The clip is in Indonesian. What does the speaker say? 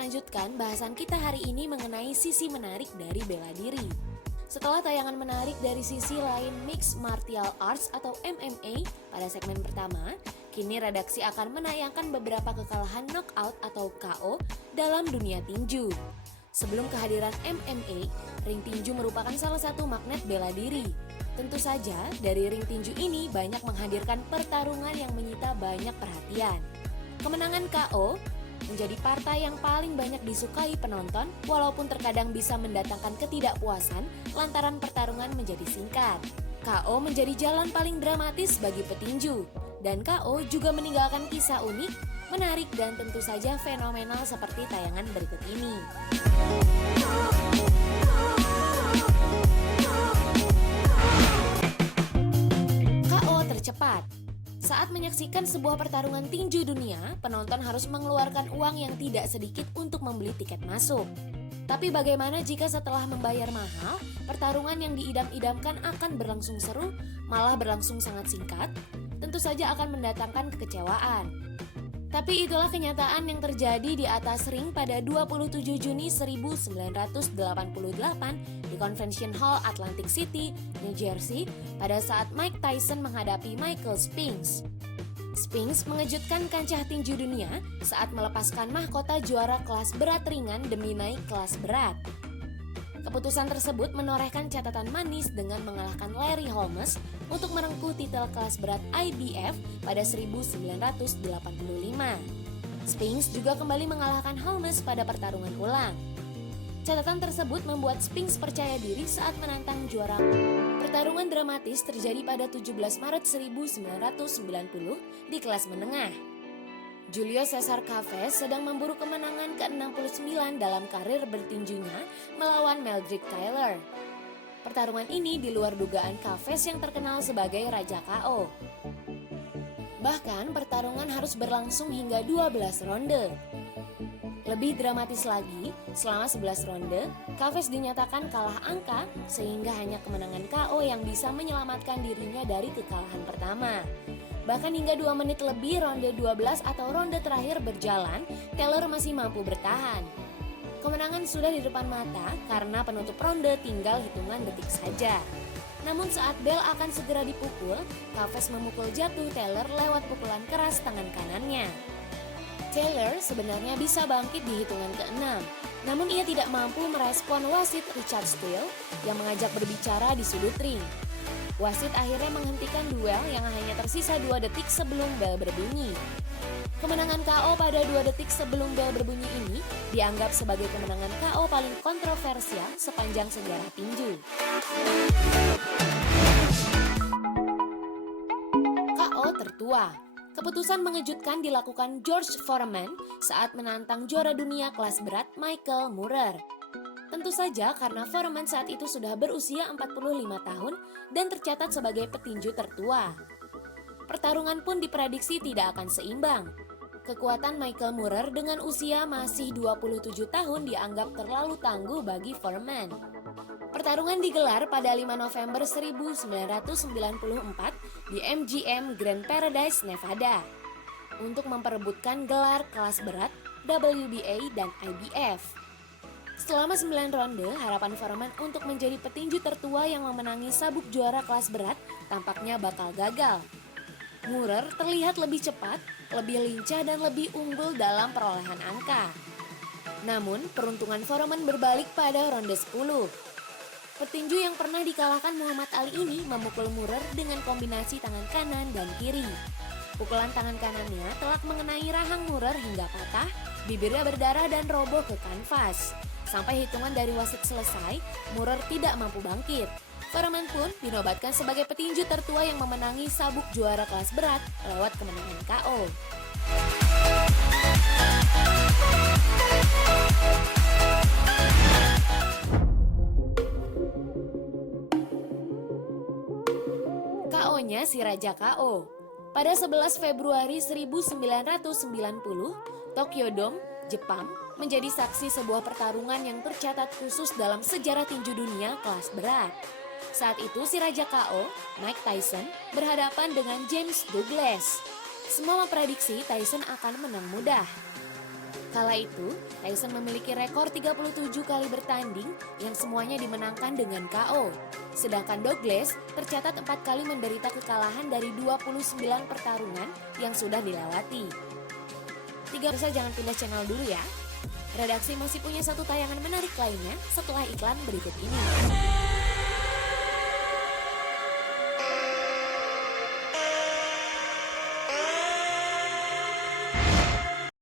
lanjutkan bahasan kita hari ini mengenai sisi menarik dari bela diri. Setelah tayangan menarik dari sisi lain Mixed Martial Arts atau MMA pada segmen pertama, kini redaksi akan menayangkan beberapa kekalahan knockout atau KO dalam dunia tinju. Sebelum kehadiran MMA, ring tinju merupakan salah satu magnet bela diri. Tentu saja, dari ring tinju ini banyak menghadirkan pertarungan yang menyita banyak perhatian. Kemenangan KO menjadi partai yang paling banyak disukai penonton, walaupun terkadang bisa mendatangkan ketidakpuasan lantaran pertarungan menjadi singkat. KO menjadi jalan paling dramatis bagi petinju, dan KO juga meninggalkan kisah unik, menarik, dan tentu saja fenomenal seperti tayangan berikut ini. KO tercepat. Saat menyaksikan sebuah pertarungan tinju dunia, penonton harus mengeluarkan uang yang tidak sedikit untuk membeli tiket masuk. Tapi bagaimana jika setelah membayar mahal, pertarungan yang diidam-idamkan akan berlangsung seru, malah berlangsung sangat singkat? Tentu saja akan mendatangkan kekecewaan. Tapi itulah kenyataan yang terjadi di atas ring pada 27 Juni 1988 di Convention Hall Atlantic City, New Jersey pada saat Mike Tyson menghadapi Michael Spinks. Spinks mengejutkan kancah tinju dunia saat melepaskan mahkota juara kelas berat ringan demi naik kelas berat. Keputusan tersebut menorehkan catatan manis dengan mengalahkan Larry Holmes untuk merengkuh titel kelas berat IBF pada 1985. Spinks juga kembali mengalahkan Holmes pada pertarungan ulang. Catatan tersebut membuat Spinks percaya diri saat menantang juara. Pertarungan dramatis terjadi pada 17 Maret 1990 di kelas menengah. Julio Cesar Chavez sedang memburu kemenangan ke-69 dalam karir bertinjunya melawan Meldrick Taylor. Pertarungan ini di luar dugaan Chavez yang terkenal sebagai Raja KO. Bahkan pertarungan harus berlangsung hingga 12 ronde. Lebih dramatis lagi, selama 11 ronde, Chavez dinyatakan kalah angka sehingga hanya kemenangan KO yang bisa menyelamatkan dirinya dari kekalahan pertama. Bahkan hingga 2 menit lebih ronde 12 atau ronde terakhir berjalan, Taylor masih mampu bertahan. Kemenangan sudah di depan mata karena penutup ronde tinggal hitungan detik saja. Namun saat bel akan segera dipukul, Chavez memukul jatuh Taylor lewat pukulan keras tangan kanannya. Taylor sebenarnya bisa bangkit di hitungan ke-6, namun ia tidak mampu merespon wasit Richard Steele yang mengajak berbicara di sudut ring. Wasit akhirnya menghentikan duel yang hanya tersisa 2 detik sebelum bel berbunyi. Kemenangan KO pada 2 detik sebelum bel berbunyi ini dianggap sebagai kemenangan KO paling kontroversial sepanjang sejarah tinju. KO tertua. Keputusan mengejutkan dilakukan George Foreman saat menantang juara dunia kelas berat Michael Moorer. Tentu saja karena Foreman saat itu sudah berusia 45 tahun dan tercatat sebagai petinju tertua. Pertarungan pun diprediksi tidak akan seimbang. Kekuatan Michael Moorer dengan usia masih 27 tahun dianggap terlalu tangguh bagi Foreman. Pertarungan digelar pada 5 November 1994 di MGM Grand Paradise, Nevada untuk memperebutkan gelar kelas berat WBA dan IBF. Selama 9 ronde, harapan Foreman untuk menjadi petinju tertua yang memenangi sabuk juara kelas berat tampaknya bakal gagal. Moorer terlihat lebih cepat, lebih lincah dan lebih unggul dalam perolehan angka. Namun, peruntungan Foreman berbalik pada ronde 10. Petinju yang pernah dikalahkan Muhammad Ali ini memukul Moorer dengan kombinasi tangan kanan dan kiri. Pukulan tangan kanannya telak mengenai rahang Moorer hingga patah, bibirnya berdarah dan roboh ke kanvas. Sampai hitungan dari wasit selesai, Moorer tidak mampu bangkit. Foreman pun dinobatkan sebagai petinju tertua yang memenangi sabuk juara kelas berat lewat kemenangan KO. KO-nya si Raja KO. Pada 11 Februari 1990, Tokyo Dome, Jepang, menjadi saksi sebuah pertarungan yang tercatat khusus dalam sejarah tinju dunia kelas berat. Saat itu si Raja KO, Mike Tyson, berhadapan dengan James Douglas. Semua memprediksi Tyson akan menang mudah. Kala itu, Tyson memiliki rekor 37 kali bertanding yang semuanya dimenangkan dengan KO. Sedangkan Douglas tercatat 4 kali menderita kekalahan dari 29 pertarungan yang sudah dilewati. Pemirsa jangan pindah channel dulu ya. Redaksi masih punya satu tayangan menarik lainnya setelah iklan berikut ini.